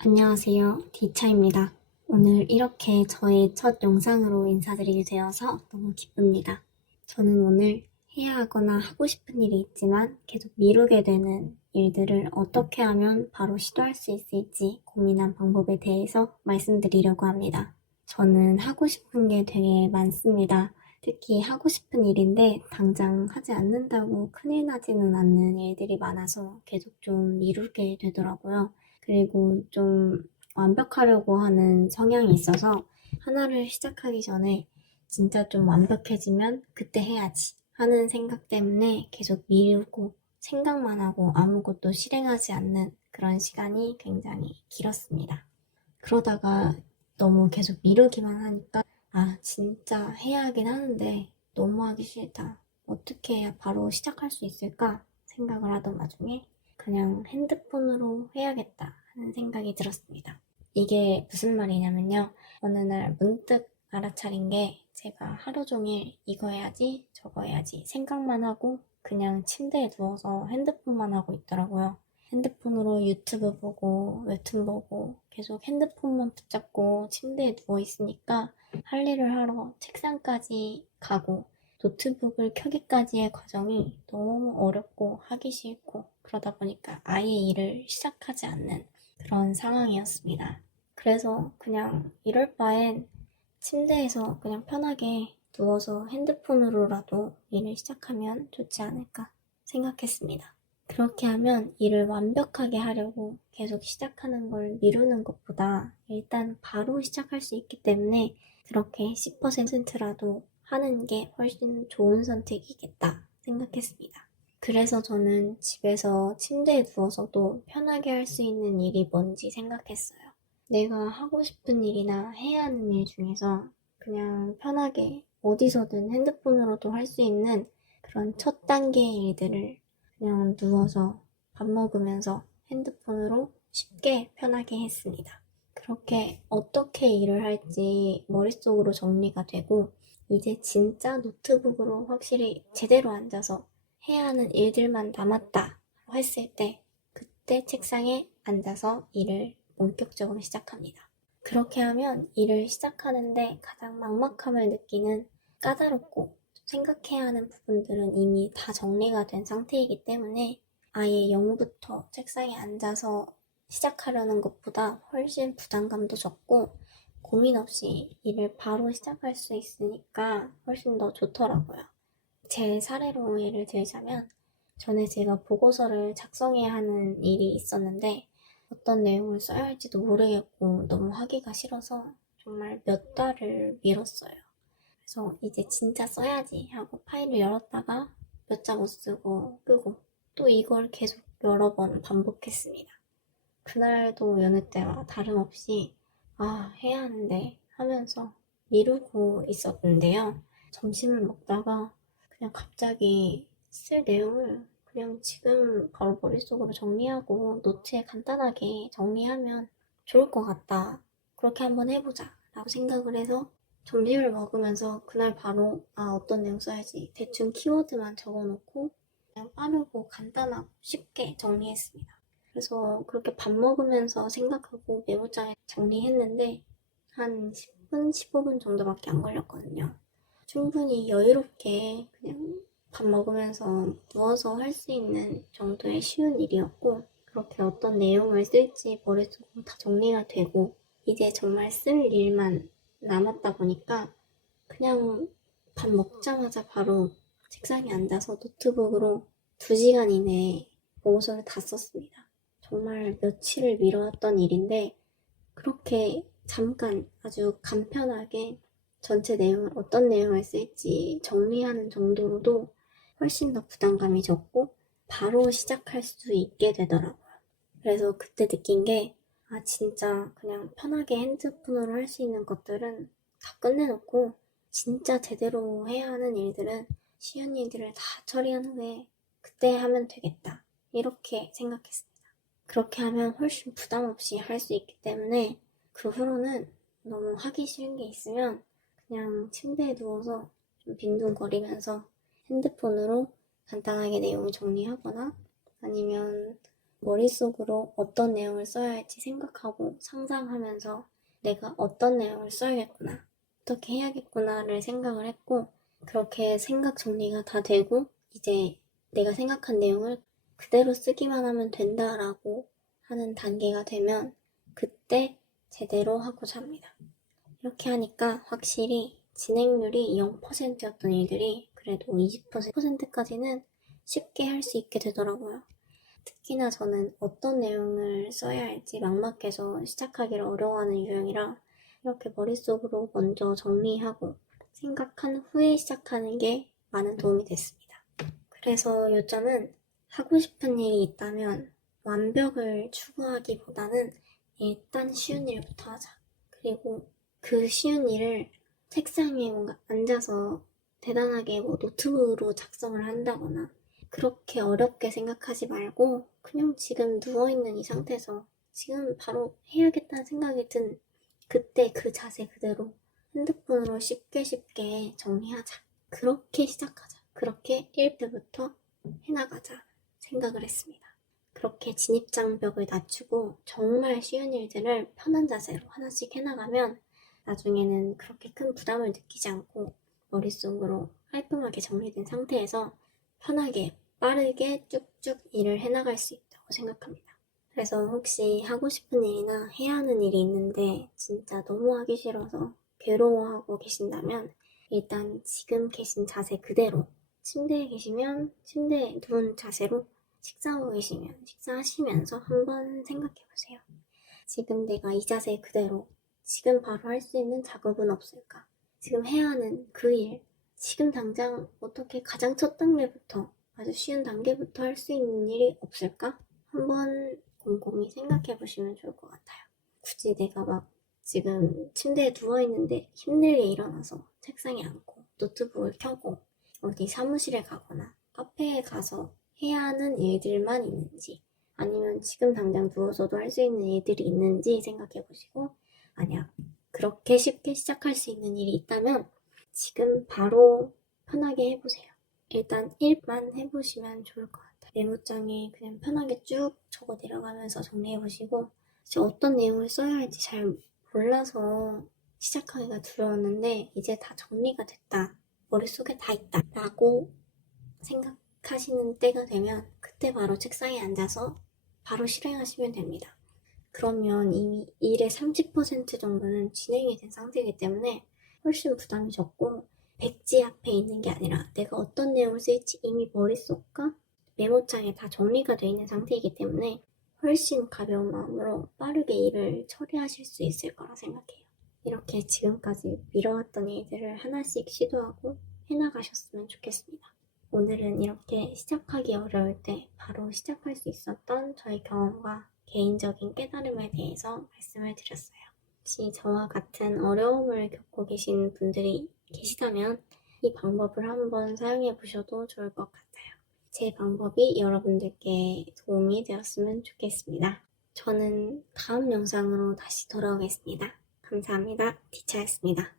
안녕하세요. 디차입니다. 오늘 이렇게 저의 첫 영상으로 인사드리게 되어서 너무 기쁩니다. 저는 오늘 해야 하거나 하고 싶은 일이 있지만 계속 미루게 되는 일들을 어떻게 하면 바로 시도할 수 있을지 고민한 방법에 대해서 말씀드리려고 합니다. 저는 하고 싶은 게 되게 많습니다. 특히 하고 싶은 일인데 당장 하지 않는다고 큰일 나지는 않는 일들이 많아서 계속 좀 미루게 되더라고요. 그리고 좀 완벽하려고 하는 성향이 있어서 하나를 시작하기 전에 진짜 좀 완벽해지면 그때 해야지 하는 생각 때문에 계속 미루고 생각만 하고 아무것도 실행하지 않는 그런 시간이 굉장히 길었습니다. 그러다가 너무 계속 미루기만 하니까 진짜 해야 하긴 하는데 너무 하기 싫다. 어떻게 해야 바로 시작할 수 있을까 생각을 하던 와중에 그냥 핸드폰으로 해야겠다 하는 생각이 들었습니다. 이게 무슨 말이냐면요. 어느 날 문득 알아차린 게 제가 하루 종일 이거 해야지 저거 해야지 생각만 하고 그냥 침대에 누워서 핸드폰만 하고 있더라고요. 핸드폰으로 유튜브 보고 웹툰 보고 계속 핸드폰만 붙잡고 침대에 누워 있으니까 할 일을 하러 책상까지 가고 노트북을 켜기까지의 과정이 너무 어렵고 하기 싫고 그러다 보니까 아예 일을 시작하지 않는 그런 상황이었습니다. 그래서 그냥 이럴 바엔 침대에서 그냥 편하게 누워서 핸드폰으로라도 일을 시작하면 좋지 않을까 생각했습니다. 그렇게 하면 일을 완벽하게 하려고 계속 시작하는 걸 미루는 것보다 일단 바로 시작할 수 있기 때문에 그렇게 10%라도 하는 게 훨씬 좋은 선택이겠다 생각했습니다. 그래서 저는 집에서 침대에 누워서도 편하게 할 수 있는 일이 뭔지 생각했어요. 내가 하고 싶은 일이나 해야 하는 일 중에서 그냥 편하게 어디서든 핸드폰으로도 할 수 있는 그런 첫 단계의 일들을 그냥 누워서 밥 먹으면서 핸드폰으로 쉽게 편하게 했습니다. 그렇게 어떻게 일을 할지 머릿속으로 정리가 되고 이제 진짜 노트북으로 확실히 제대로 앉아서 해야 하는 일들만 남았다 했을 때 그때 책상에 앉아서 일을 본격적으로 시작합니다. 그렇게 하면 일을 시작하는데 가장 막막함을 느끼는 까다롭고 생각해야 하는 부분들은 이미 다 정리가 된 상태이기 때문에 아예 0부터 책상에 앉아서 시작하려는 것보다 훨씬 부담감도 적고 고민 없이 일을 바로 시작할 수 있으니까 훨씬 더 좋더라고요. 제 사례로 예를 들자면 전에 제가 보고서를 작성해야 하는 일이 있었는데 어떤 내용을 써야 할지도 모르겠고 너무 하기가 싫어서 정말 몇 달을 미뤘어요. 그래서 이제 진짜 써야지 하고 파일을 열었다가 몇 자 못 쓰고 끄고 또 이걸 계속 여러 번 반복했습니다. 그날도 여느 때와 다름없이 해야 하는데 하면서 미루고 있었는데요. 점심을 먹다가 그냥 갑자기 쓸 내용을 그냥 지금 바로 머릿속으로 정리하고 노트에 간단하게 정리하면 좋을 것 같다. 그렇게 한번 해보자 라고 생각을 해서 점심을 먹으면서 그날 바로 어떤 내용 써야지 대충 키워드만 적어놓고 그냥 빠르고 간단하고 쉽게 정리했습니다. 그래서 그렇게 밥 먹으면서 생각하고 메모장에 정리했는데 한 10분, 15분 정도밖에 안 걸렸거든요. 충분히 여유롭게 그냥 밥 먹으면서 누워서 할 수 있는 정도의 쉬운 일이었고 그렇게 어떤 내용을 쓸지 머릿속으로 다 정리가 되고 이제 정말 쓸 일만 남았다 보니까 그냥 밥 먹자마자 바로 책상에 앉아서 노트북으로 2시간 이내에 보고서를 다 썼습니다. 정말 며칠을 미뤄왔던 일인데 그렇게 잠깐 아주 간편하게 전체 내용을 어떤 내용을 쓸지 정리하는 정도로도 훨씬 더 부담감이 적고 바로 시작할 수 있게 되더라고요. 그래서 그때 느낀 게 진짜 그냥 편하게 핸드폰으로 할 수 있는 것들은 다 끝내놓고 진짜 제대로 해야 하는 일들은 쉬운 일들을 다 처리한 후에 그때 하면 되겠다. 이렇게 생각했습니다. 그렇게 하면 훨씬 부담 없이 할 수 있기 때문에 그 후로는 너무 하기 싫은 게 있으면 그냥 침대에 누워서 좀 빈둥거리면서 핸드폰으로 간단하게 내용을 정리하거나 아니면 머릿속으로 어떤 내용을 써야 할지 생각하고 상상하면서 내가 어떤 내용을 써야겠구나, 어떻게 해야겠구나를 생각을 했고, 그렇게 생각 정리가 다 되고 이제 내가 생각한 내용을 그대로 쓰기만 하면 된다라고 하는 단계가 되면 그때 제대로 하고자 합니다. 이렇게 하니까 확실히 진행률이 0%였던 일들이 그래도 20%까지는 쉽게 할 수 있게 되더라고요. 특히나 저는 어떤 내용을 써야 할지 막막해서 시작하기를 어려워하는 유형이라 이렇게 머릿속으로 먼저 정리하고 생각한 후에 시작하는 게 많은 도움이 됐습니다. 그래서 요점은 하고 싶은 일이 있다면 완벽을 추구하기보다는 일단 쉬운 일부터 하자. 그리고 그 쉬운 일을 책상에 뭔가 앉아서 대단하게 노트북으로 작성을 한다거나 그렇게 어렵게 생각하지 말고 그냥 지금 누워있는 이 상태에서 지금 바로 해야겠다는 생각이 든 그때 그 자세 그대로 핸드폰으로 쉽게 정리하자. 그렇게 시작하자. 그렇게 1회부터 해나가자 생각을 했습니다. 그렇게 진입장벽을 낮추고 정말 쉬운 일들을 편한 자세로 하나씩 해나가면 나중에는 그렇게 큰 부담을 느끼지 않고 머릿속으로 깔끔하게 정리된 상태에서 편하게 빠르게 쭉쭉 일을 해나갈 수 있다고 생각합니다. 그래서 혹시 하고 싶은 일이나 해야 하는 일이 있는데 진짜 너무 하기 싫어서 괴로워하고 계신다면 일단 지금 계신 자세 그대로 침대에 계시면 침대에 누운 자세로 식사하고 계시면 식사하시면서 한번 생각해보세요. 지금 내가 이 자세 그대로 지금 바로 할 수 있는 작업은 없을까? 지금 해야 하는 그 일, 지금 당장 어떻게 가장 첫 단계부터 아주 쉬운 단계부터 할 수 있는 일이 없을까? 한번 곰곰이 생각해보시면 좋을 것 같아요. 굳이 내가 막 지금 침대에 누워있는데 힘들게 일어나서 책상에 앉고 노트북을 켜고 어디 사무실에 가거나 카페에 가서 해야 하는 일들만 있는지 아니면 지금 당장 누워서도 할 수 있는 일들이 있는지 생각해보시고 만약 그렇게 쉽게 시작할 수 있는 일이 있다면 지금 바로 편하게 해보세요. 일단 1만 해보시면 좋을 것 같아요. 메모장에 그냥 편하게 쭉 적어 내려가면서 정리해보시고 어떤 내용을 써야 할지 잘 몰라서 시작하기가 두려웠는데 이제 다 정리가 됐다. 머릿속에 다 있다. 라고 생각하시는 때가 되면 그때 바로 책상에 앉아서 바로 실행하시면 됩니다. 그러면 이미 일의 30% 정도는 진행이 된 상태이기 때문에 훨씬 부담이 적고 백지 앞에 있는 게 아니라 내가 어떤 내용을 쓸지 이미 머릿속과 메모장에 다 정리가 되어 있는 상태이기 때문에 훨씬 가벼운 마음으로 빠르게 일을 처리하실 수 있을 거라 생각해요. 이렇게 지금까지 미뤄왔던 일들을 하나씩 시도하고 해나가셨으면 좋겠습니다. 오늘은 이렇게 시작하기 어려울 때 바로 시작할 수 있었던 저의 경험과 개인적인 깨달음에 대해서 말씀을 드렸어요. 혹시 저와 같은 어려움을 겪고 계신 분들이 계시다면 이 방법을 한번 사용해 보셔도 좋을 것 같아요. 제 방법이 여러분들께 도움이 되었으면 좋겠습니다. 저는 다음 영상으로 다시 돌아오겠습니다. 감사합니다. 티차였습니다.